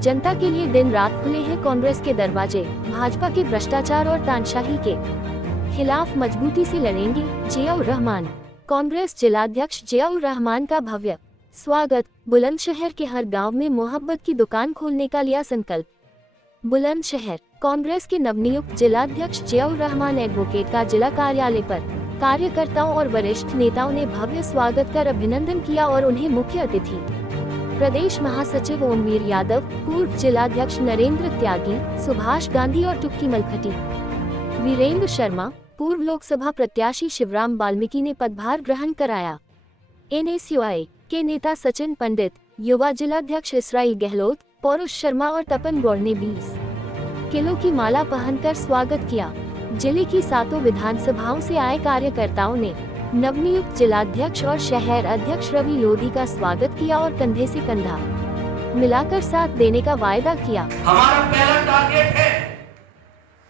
जनता के लिए दिन रात खुले हैं कांग्रेस के दरवाजे। भाजपा के भ्रष्टाचार और तानाशाही के खिलाफ मजबूती से लड़ेंगे जियाउर रहमान। कांग्रेस जिलाध्यक्ष जियाउर रहमान का भव्य स्वागत। बुलंदशहर के हर गांव में मोहब्बत की दुकान खोलने का लिया संकल्प। बुलंदशहर कांग्रेस के नवनियुक्त जिलाध्यक्ष जियाउर रहमान एडवोकेट का जिला कार्यालय पर कार्यकर्ताओं और वरिष्ठ नेताओं ने भव्य स्वागत कर अभिनंदन किया और उन्हें मुख्य अतिथि प्रदेश महासचिव ओमवीर यादव, पूर्व जिलाध्यक्ष नरेंद्र त्यागी, सुभाष गांधी और टुक्की मलखटी, वीरेंद्र शर्मा, पूर्व लोकसभा प्रत्याशी शिवराम बाल्मीकि ने पदभार ग्रहण कराया। एनएसयूआई के नेता सचिन पंडित, युवा जिलाध्यक्ष इसराइल गहलोत, पौरुष शर्मा और तपन गौड़ ने 20 किलो की माला पहनकर स्वागत किया। जिले की 7 विधानसभाओं से आए कार्यकर्ताओं ने नवनियुक्त जिलाध्यक्ष और शहर अध्यक्ष रवि लोधी का स्वागत किया और कंधे से कंधा मिलाकर साथ देने का वायदा किया। हमारा पहला टारगेट है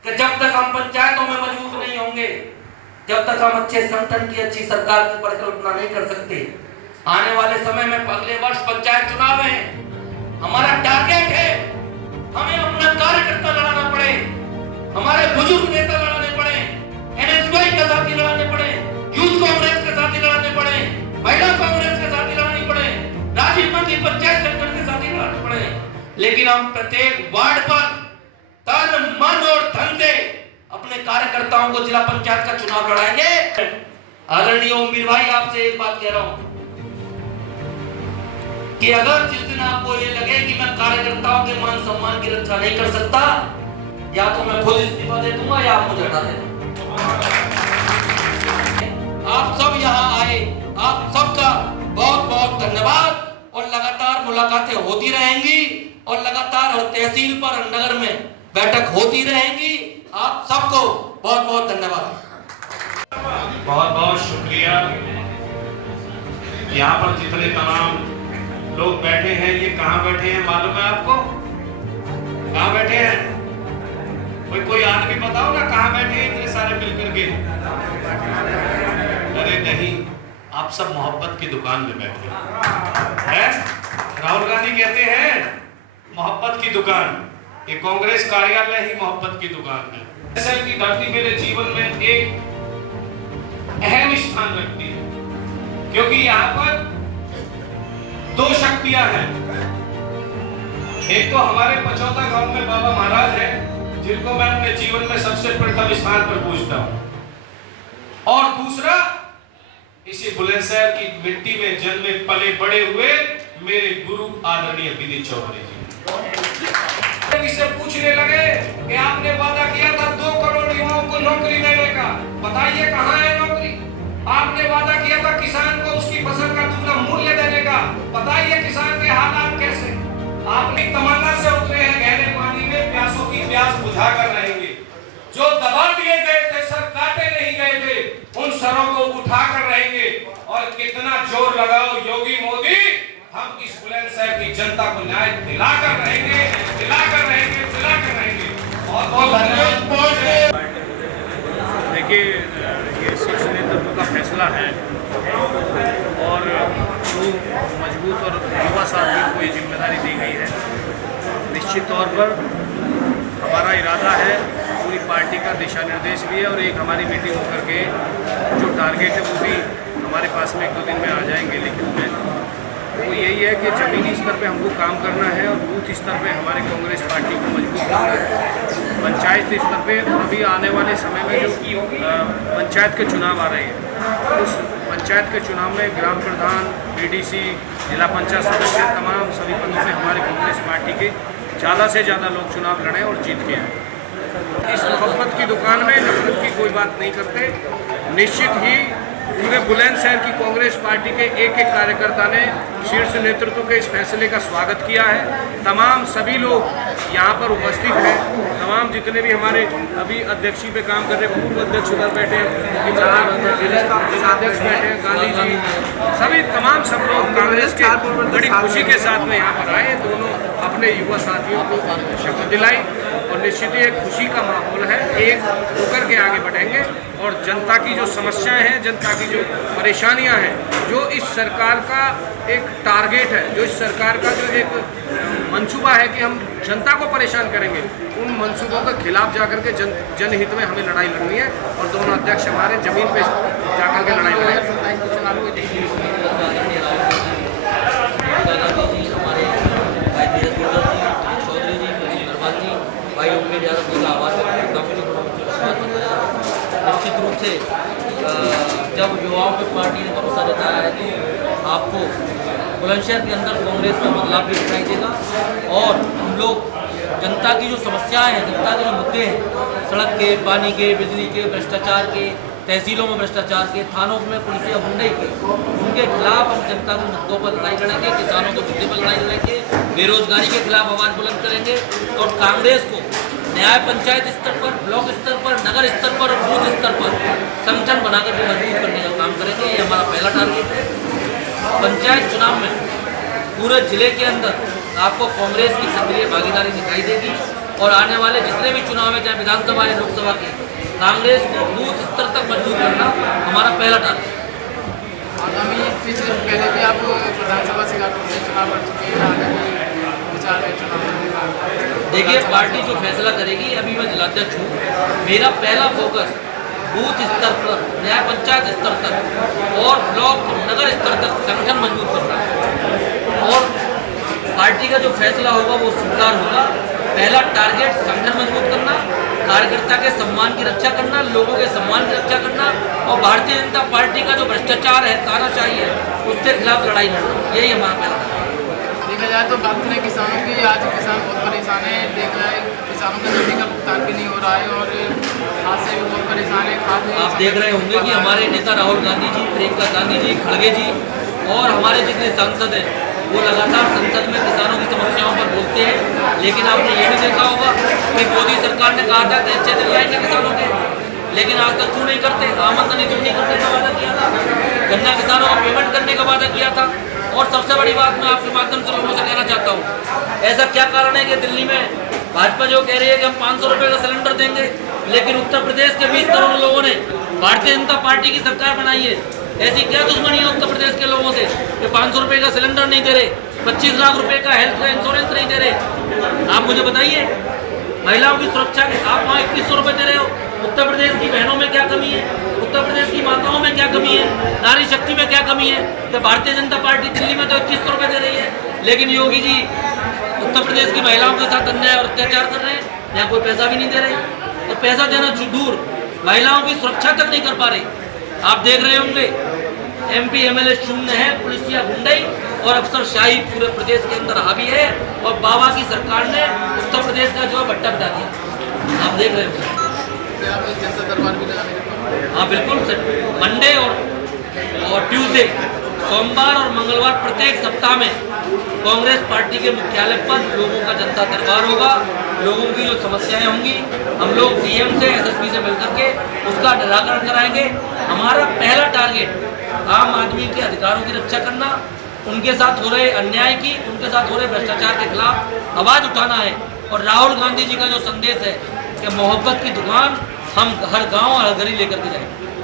कि जब तक हम पंचायतों में मजबूत नहीं होंगे, जब तक हम अच्छे संगठन की, अच्छी सरकार की परिकल्पना नहीं कर सकते, आने वाले समय में अगले वर्ष पंचायत चुनाव है। हमारा टारगेट है हमें अपना कार्यकर्ता लड़ाना पड़े, हमारे बुजुर्ग नेता लड़ाने पड़े, एनएसयूआई के साथी लड़ाने पड़े, यूथ कांग्रेस के साथी लड़ाने पड़े, महिला कांग्रेस के साथी लड़ानी पड़े, राजीव गांधी पंचायत संगठन के साथी लड़ाने पड़े। लेकिन हम प्रत्येक वार्ड पर तन मन और धन से अपने कार्यकर्ताओं को जिला पंचायत का चुनाव लड़ाएंगे। आदरणीय ओमवीर भाई, आपसे एक बात कह रहा हूं कि अगर जिस दिन आपको ये लगे कि मैं कार्यकर्ताओं के मान सम्मान की रक्षा नहीं कर सकता, या तो मैं खुद इस्तीफा दे दूंगा या आप मुझे हटा देना। आप सब यहाँ आए, आप सबका बहुत बहुत धन्यवाद। और लगातार मुलाकातें होती रहेंगी और लगातार तहसील पर नगर में बैठक होती रहेंगी। आप सबको बहुत बहुत धन्यवाद। बहुत बहुत शुक्रिया। यहाँ पर जितने तमाम लोग बैठे हैं, ये कहाँ बैठे हैं मालूम है आपको? कहाँ बैठे हैं? कोई आदमी बताओ ना, कहाँ बैठे हैं इतने सारे मिलकर के? अरे नहीं, आप सब मोहब्बत की दुकान में बैठे हैं। राहुल गांधी कहते हैं मोहब्बत की दुकान, ये कांग्रेस कार्यालय ही मोहब्बत की दुकान है। एसएल की धरती मेरे जीवन में एक अहम स्थान रखती है, क्योंकि यहाँ पर 2 शक्तियां हैं। एक तो हमारे पचौता गांव में बाबा महाराज है, जिनको मैं अपने जीवन में सबसे प्रथम स्थान पर पूजता हूं, और दूसरा इसी बुलंदशहर की मिट्टी में जन्मे पले बड़े हुए मेरे गुरु आदरणीय विनीत चौधरी जी। इससे पूछने लगे कि आपने वादा किया था 2 करोड़ युवाओं को नौकरी देने का, बताइए कहां है नौकरी? आपने वादा किया था किसान को उसकी फसल का दुगना मूल्य देने का, बताइए किसान के हालात कैसे? आपने तमन्ना से उतरे हैं गहरे पानी में, प्यासों की प्यास बुझा कर रहेंगे। जो दबा दिए गए थे, सर काटे नहीं गए थे, उन सरों को उठा कर रहेंगे। और कितना जोर लगाओ योगी मोदी, हम इस बुलंदशहर की जनता को न्याय दिलाकर रहेंगे, दिलाकर रहेंगे, दिलाकर रहेंगे। बहुत बहुत धन्यवाद। देखिए, ये शीर्ष नेतृत्व का फैसला है और जो मजबूत और युवा साथियों को ये जिम्मेदारी दी गई है। निश्चित तौर पर हमारा इरादा है, पूरी पार्टी का दिशा निर्देश भी है और एक हमारी मीटिंग होकर के जो टारगेट है वो भी हमारे पास में 1-2 दिन में आ जाएंगे लिखित में। वो यही है कि ज़मीनी स्तर पे हमको काम करना है और बूथ स्तर पे हमारे कांग्रेस पार्टी को मजबूत करना है। पंचायत स्तर पे अभी आने वाले समय में जो पंचायत के चुनाव आ रहे हैं, उस पंचायत के चुनाव में ग्राम प्रधान, बीडीसी, जिला पंचायत सदस्य, तमाम सभी पदों में हमारे कांग्रेस पार्टी के ज़्यादा से ज़्यादा लोग चुनाव लड़े और जीत के आए। इस मोहब्बत की दुकान में नफरत की कोई बात नहीं करते। निश्चित ही पूरे बुलंदशहर की कांग्रेस पार्टी के एक एक कार्यकर्ता ने शीर्ष नेतृत्व के इस फैसले का स्वागत किया है। तमाम सभी लोग यहाँ पर उपस्थित हैं। तमाम जितने भी हमारे अभी अध्यक्षी पे काम कर रहे, पूर्व अध्यक्ष उधर बैठे हैं, जिलाध्यक्ष बैठे हैं, गांधी जी, सभी तमाम सब लोग कांग्रेस के बड़ी खुशी के साथ में यहाँ पर आए। दोनों अपने युवा साथियों को शपथ दिलाई और निश्चित ही एक खुशी का माहौल है। एक होकर के आगे बढ़ेंगे और जनता की जो समस्याएं हैं, जनता की जो परेशानियां हैं, जो इस सरकार का एक टारगेट है, जो इस सरकार का जो एक मंसूबा है कि हम जनता को परेशान करेंगे, उन मंसूबों के खिलाफ जाकर के जनहित में हमें लड़ाई लड़नी है और दोनों अध्यक्ष हमारे जमीन पे जाकर के लड़ाई लड़ेंगे। निश्चित रूप से जब युवाओं पे पार्टी ने भरोसा जताया है तो आपको बुलंदशहर के अंदर कांग्रेस में बदलाव भी दिखाई देगा और हम लोग जनता की जो समस्याएं हैं, जनता के जो मुद्दे हैं, सड़क के, पानी के, बिजली के, भ्रष्टाचार के, तहसीलों में भ्रष्टाचार के, थानों में पुलिसिया गुंडई के, उनके खिलाफ हम जनता के मुद्दों पर लड़ाई लड़ेंगे, किसानों के मुद्दे पर लड़ाई लड़ेंगे, बेरोजगारी के खिलाफ आवाज़ बुलंद करेंगे और कांग्रेस को न्याय पंचायत स्तर पर, ब्लॉक स्तर पर, नगर स्तर पर और बूथ स्तर पर संगठन बनाकर के मजबूत करने का काम करेंगे। ये हमारा पहला टारगेट है। पंचायत चुनाव में पूरे जिले के अंदर आपको कांग्रेस की सक्रिय भागीदारी दिखाई देगी और आने वाले जितने भी चुनाव है, चाहे विधानसभा या लोकसभा के, कांग्रेस को बूथ स्तर तक मजबूत करना हमारा पहला टारगेट है। आगामी पहले भी आप विधानसभा से चुनाव लड़ चुके हैं, विचार है चुनाव लड़ने का? देखिए, पार्टी जो फैसला करेगी, अभी मैं जिलाध्यक्ष हूँ, मेरा पहला फोकस बूथ स्तर पर, न्याय पंचायत स्तर तक और ब्लॉक नगर स्तर तक संगठन मजबूत करना है और पार्टी का जो फैसला होगा वो स्वीकार होगा। पहला टारगेट संगठन मजबूत करना, कार्यकर्ता के सम्मान की रक्षा करना, लोगों के सम्मान की रक्षा करना और भारतीय जनता पार्टी का जो भ्रष्टाचार है, तानाशाही है, उसके खिलाफ लड़ाई लड़ना, यही हमारा पहला टारगेट। देखा जाए तो बात करें किसानों की, आज किसान बहुत परेशान है। देख रहा है किसानों के मंडी का भुगतान भी नहीं हो रहा है और खाद से भी बहुत परेशान है। खाद आप देख रहे होंगे कि हमारे नेता राहुल गांधी जी, प्रियंका गांधी जी, खड़गे जी और हमारे जितने सांसद हैं वो लगातार संसद में किसानों की समस्याओं पर बोलते हैं, लेकिन आपने ये भी देखा होगा कि मोदी सरकार ने कहा था कि अच्छे दिन लाएंगे किसानों के, लेकिन आज तक क्यों नहीं करते? आमदनी दोगुनी करने का वादा किया था, गन्ना किसानों को पेमेंट करने का वादा किया था और सबसे बड़ी बात मैं आपके माध्यम से लोगों से कहना चाहता हूँ, ऐसा क्या कारण है कि दिल्ली में भाजपा जो कह रही है कि हम 500 रुपये का सिलेंडर देंगे, लेकिन उत्तर प्रदेश के 20 करोड़ लोगों ने भारतीय जनता पार्टी की सरकार बनाई है। ऐसी क्या दुश्मनी है उत्तर प्रदेश के लोगों से कि 500 रुपये का सिलेंडर नहीं दे रहे, 25 लाख रुपए का हेल्थ का इंश्योरेंस नहीं दे रहे? आप मुझे बताइए, महिलाओं की सुरक्षा के आप वहाँ 2100 रुपये दे रहे हो। उत्तर प्रदेश की बहनों में क्या कमी है? उत्तर प्रदेश की माताओं में क्या कमी है? नारी शक्ति में क्या कमी है कि भारतीय जनता पार्टी दिल्ली में तो 2100 रुपये दे रही है, लेकिन योगी जी उत्तर प्रदेश की महिलाओं के साथ अन्याय और अत्याचार कर रहे हैं, यहाँ कोई पैसा भी नहीं दे रहे और पैसा देना दूर, महिलाओं की सुरक्षा तक नहीं कर पा रहे। आप देख रहे होंगे MP MLA शून्य है, पुलिसिया गुंडई और अफसरशाही पूरे प्रदेश के अंदर हावी है और बाबा की सरकार ने उत्तर प्रदेश का जो है भट्टा बिठा दिया। आप देख रहे होंगे। जनता दरबार भी लगाने हाँ बिल्कुल सर, मंडे और ट्यूसडे, सोमवार और मंगलवार प्रत्येक सप्ताह में कांग्रेस पार्टी के मुख्यालय पर लोगों का जनता दरबार होगा। लोगों की जो समस्याएं होंगी हम लोग DM से SSP से मिलकर के उसका निराकरण कराएंगे। हमारा पहला टारगेट आम आदमी के अधिकारों की रक्षा करना, उनके साथ हो रहे अन्याय की, उनके साथ हो रहे भ्रष्टाचार के खिलाफ आवाज़ उठाना है और राहुल गांधी जी का जो संदेश है कि मोहब्बत की दुकान हम हर गांव और हर गली लेकर के जाएंगे।